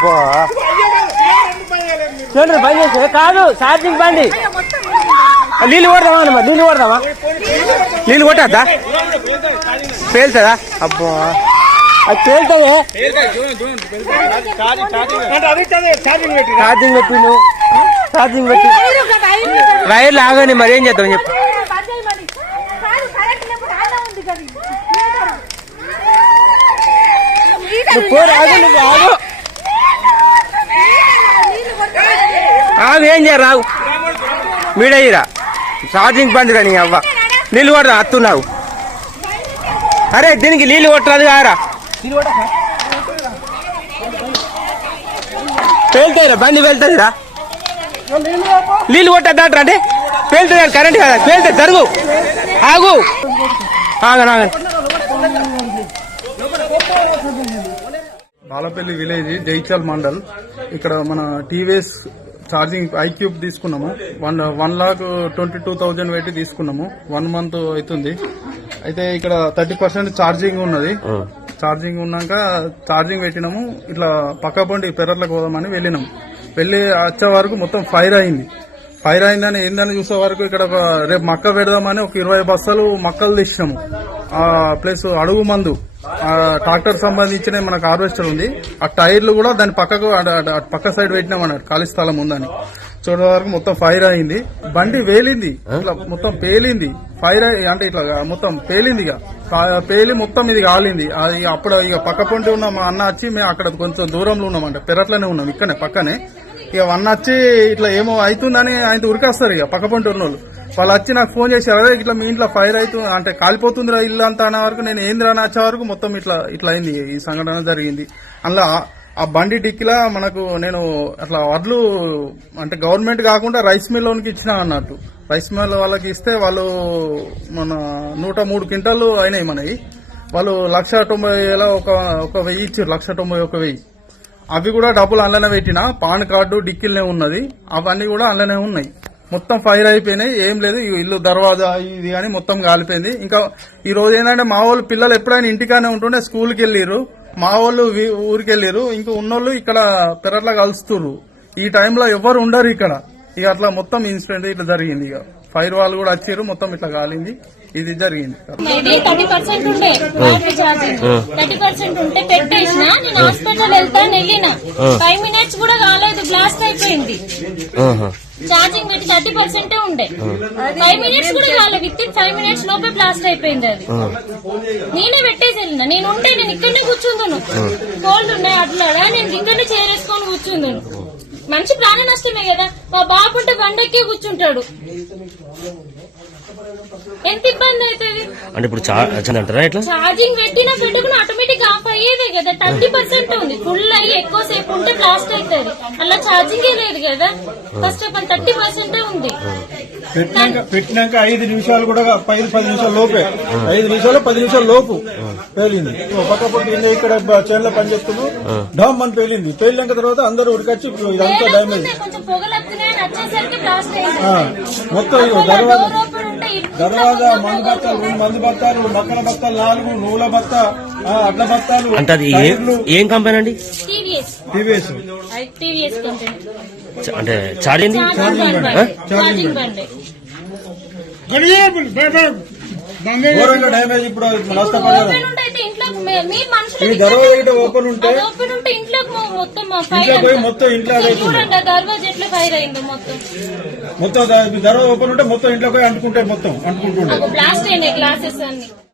అబ్బా చూడండి బంద్ చేస్తే కాదు ఛార్జింగ్ బండి నీళ్ళు కొడదామా మరి నీళ్ళు కొడదామా నీళ్ళు కొట్టద్దా పేలుతుందా అబ్బా అది పేలుతుంది ఛార్జింగ్ పెట్టి ఛార్జింగ్ పెట్టి వైర్లు ఆగని మరి ఏం చేద్దాం చెప్పు ఆగు ఏం చేయరు రావు మీడయ్యిరా ఛార్జింగ్ బంద్ కానీ అవ్వ నీళ్ళు కొడదా అత్తున్నావు అరే దీనికి నీళ్ళు కొట్టరాదు కారా పేలుతాయిరా బండి వెళ్తుందిరా నీళ్ళు కొట్టద్దాట్రా అంటే పేలుతుంది కరెంట్ కదా పేలుతుంది జరుగు ఆగు ఆగను ఆగను బాలపల్లి విలేజ్ జైచల్ మండల్ ఇక్కడ మన టీవీఎస్ ఛార్జింగ్ ఐక్యూబ్ తీసుకున్నాము 1,22,000 పెట్టి తీసుకున్నాము 1 month అవుతుంది. అయితే ఇక్కడ 30% ఛార్జింగ్ ఉన్నది. ఛార్జింగ్ ఉన్నాక ఛార్జింగ్ పెట్టినాము. ఇట్లా పక్క బండి పెరట్లకు పోదామని వెళ్ళినాం. వెళ్ళి వచ్చే వరకు మొత్తం ఫైర్ అయింది. ఫైర్ అయిందని ఏందని చూసే వరకు ఇక్కడ రేపు మక్క పెడదామని ఒక 20 బస్తాలు మక్కలు తీసినాము. ప్లస్ అడుగు మందు ట్రాక్టర్ సంబంధించిన మనకు హార్వెస్టర్ ఉంది. ఆ టైర్లు కూడా దాని పక్కకు పక్క సైడ్ పెట్టినామన్నారు ఖాళీ స్థలం ఉందని. చూడే వరకు మొత్తం ఫైర్ అయింది. బండి వేలింది, ఇట్లా మొత్తం పేలింది. ఫైర్ అంటే ఇట్లా మొత్తం పేలింది. ఇక పేలి మొత్తం ఇది కాలింది. అది అప్పుడు ఇక పక్క పొంటి ఉన్న మా అన్న వచ్చి మేము అక్కడ కొంచెం దూరంలో ఉన్నామంటే పెరట్లోనే ఉన్నాం, ఇక్కడనే పక్కనే. ఇక వన్ వచ్చి ఇట్లా ఏమో అవుతుందని ఆయన ఉరికేస్తారు. ఇక పక్క పొంటి ఉన్న వాళ్ళు వచ్చి నాకు ఫోన్ చేశారు, అదే ఇట్లా మీ ఇంట్లో ఫైర్ అవుతుంది అంటే కాలిపోతుందిరా ఇల్లు అంతా అనే వరకు నేను ఏందిరా అని వచ్చే వరకు మొత్తం ఇట్లా అయింది. ఈ సంఘటన జరిగింది. అందులో ఆ బండి డిక్కిలా మనకు నేను అట్లా వడ్లు అంటే గవర్నమెంట్ కాకుండా రైస్ మిల్ లోనికి ఇచ్చినా అన్నట్టు. రైస్ మిల్ వాళ్ళకి ఇస్తే వాళ్ళు మన 103 క్వింటాలు అయినాయి మనవి. వాళ్ళు 1,90,000 ఒక 1,000 ఇచ్చారు. 1,91,000. అవి కూడా డబ్బులు అందులోనే పెట్టినా. పాన్ కార్డు డిక్కిల్నే ఉన్నది. అవన్నీ కూడా అందులోనే ఉన్నాయి. మొత్తం ఫైర్ అయిపోయినాయి. ఏం లేదు, ఇల్లు దర్వాజా ఇది కానీ మొత్తం కాలిపోయింది. ఇంకా ఈ రోజు ఏంటంటే మా వాళ్ళు పిల్లలు ఎప్పుడైనా ఇంటికానే ఉంటుండే స్కూల్కి వెళ్ళిర్రు, మా వాళ్ళు ఊరికి వెళ్ళిర్రు. ఇంకా ఉన్నోళ్ళు ఇక్కడ పెరట్లా కలుస్తుర్రు. ఈ టైంలో ఎవరు ఉండరు ఇక్కడ. ఇక అట్లా మొత్తం ఇన్సిడెంట్ ఇట్లా జరిగింది. ఇక ఫైర్ వాళ్ళు కూడా వచ్చారు, మొత్తం ఇట్లా కాలింది. ఇది జరిగింది. 30% ఉండే 30% ఉంటే పెట్టేసిన నేను హాస్పిటల్ వెళ్తాను వెళ్ళిన 5 minutes కూడా కాలేదు, బ్లాస్ట్ అయిపోయింది. ఛార్జింగ్ పెట్టి 30% ఉండే 5 minutes కూడా కాలేదు. విత్ ఇన్ 5 minutes లోపే బ్లాస్ట్ అయిపోయింది. అది నేనే పెట్టేసి వెళ్ళిన. నేను ఇక్కడనే కూర్చుందును. కోల్డ్ ఉన్నాయి అట్లా నేను ఇక్కడనే చేరేసుకొని కూర్చుందును. మంచి ప్రాణ నష్టమే కదా. మా బాబు ఉంటే బండెక్కి కూర్చుంటాడు. ఎంత ఇబ్బంది అవుతుంది అంటే ఇప్పుడు ఛార్జింగ్ పెట్టినా పెట్టుకుని ఆటోమేటిక్ ఆఫ్ అయ్యేదే కదా. 30% ఉంది. ఫుల్ అయ్యి ఎక్కువసేపు ఉంటే బ్లాస్ట్ అవుతుంది. అలా ఛార్జింగ్ లేదు కదా. ఫస్ట్ ఆఫ్ ఆల్ 30% ఉంది. పెట్టినాక 5 నిమిషాలు కూడా 5-10 నిమిషాల లోపే 5 నిమిషాలు 10 నిమిషాల లోపు పేలింది. పక్క పక్క ఇక్కడ చేనులో పని చేస్తున్నాం. డామ్ అని పేలింది. పేలినాక తర్వాత అందరూ ఉడికొచ్చి ఇదంతా డ్యామేజ్ మొత్తం దర్వాజా మందు బత్తాలు మక్కల బత్తాలు 4 నువ్వుల బత్త అడ్ల బత్తాలు. అంటే అది ఏం కంపెనీ అండి? టీవీఎస్ అంటే ఛార్జింగ్ ఘోరంగా డ్యామేజ్. ఇప్పుడు నష్టపడ్డారు. ఈ దర్వాజా ఓపెన్ ఉంటే మొత్తం ఇంట్లో మొత్తం దర్వాజా ఓపెన్ ఉంటే మొత్తం ఇంట్లో పోయి అంటుకుంటారు. మొత్తం అంటుకుంటుండే బ్లాస్ట్ అయినాయి గ్లాసెస్ అన్ని.